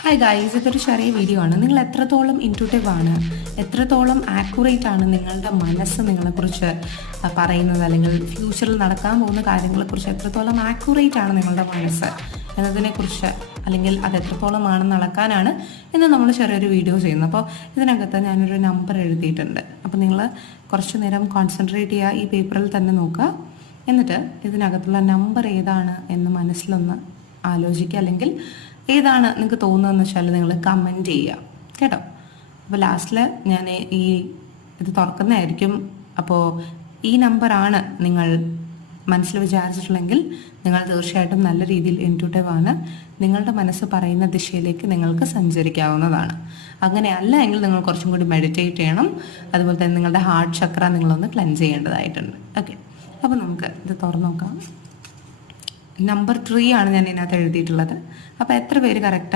Hi guys, ഇതൊരു ചെറിയ video ആണ്. നിങ്ങൾ എത്രത്തോളം ഇൻറ്റ്യൂട്ടീവ് ആണ്, എത്രത്തോളം ആക്യുറേറ്റ് ആണ് നിങ്ങളുടെ മനസ്സ് നിങ്ങളെക്കുറിച്ച് പറയുന്നത്, അല്ലെങ്കിൽ ഫ്യൂച്ചറിൽ നടക്കാൻ പോകുന്ന കാര്യങ്ങളെക്കുറിച്ച് എത്രത്തോളം ആക്യുറേറ്റ് ആണ് നിങ്ങളുടെ മനസ്സ് എന്നതിനെക്കുറിച്ച്, അല്ലെങ്കിൽ അത് എത്രത്തോളമാണെന്ന് അളക്കാനാണ് ഇന്ന് നമ്മൾ ചെറിയൊരു വീഡിയോ ചെയ്യുന്നത്. അപ്പോൾ ഇതിനകത്ത് ഞാനൊരു നമ്പർ എഴുതിയിട്ടുണ്ട്. അപ്പോൾ നിങ്ങൾ കുറച്ച് നേരം കോൺസെൻട്രേറ്റ് ചെയ്യുക, ഈ പേപ്പറിൽ തന്നെ നോക്കുക. എന്നിട്ട് ഇതിനകത്തുള്ള നമ്പർ ഏതാണ് എന്ന് മനസ്സിലൊന്ന് ആലോചിക്കുക, അല്ലെങ്കിൽ ഏതാണ് നിങ്ങൾക്ക് തോന്നുന്നതെന്ന് വെച്ചാൽ നിങ്ങൾ കമൻറ്റ് ചെയ്യുക കേട്ടോ. അപ്പോൾ ലാസ്റ്റിൽ ഞാൻ ഇത് തുറക്കുന്നതായിരിക്കും. അപ്പോൾ ഈ നമ്പറാണ് നിങ്ങൾ മനസ്സിൽ വിചാരിച്ചിട്ടുള്ളെങ്കിൽ നിങ്ങൾ തീർച്ചയായിട്ടും നല്ല രീതിയിൽ ഇൻറ്റ്യൂട്ടീവ് ആണ്. നിങ്ങളുടെ മനസ്സ് പറയുന്ന ദിശയിലേക്ക് നിങ്ങൾക്ക് സഞ്ചരിക്കാവുന്നതാണ്. അങ്ങനെയല്ല എങ്കിൽ നിങ്ങൾ കുറച്ചും കൂടി മെഡിറ്റേറ്റ് ചെയ്യണം. അതുപോലെ തന്നെ നിങ്ങളുടെ ഹാർട്ട് ചക്ര നിങ്ങളൊന്ന് ക്ലെൻസ് ചെയ്യേണ്ടതായിട്ടുണ്ട്. ഓക്കെ, അപ്പോൾ നമുക്ക് ഇത് തുറന്നു നോക്കാം. നമ്പർ 3 ആണ് ഞാൻ ഇതിനകത്ത് എഴുതിയിട്ടുള്ളത്. അപ്പോൾ എത്ര പേര് കറക്റ്റായി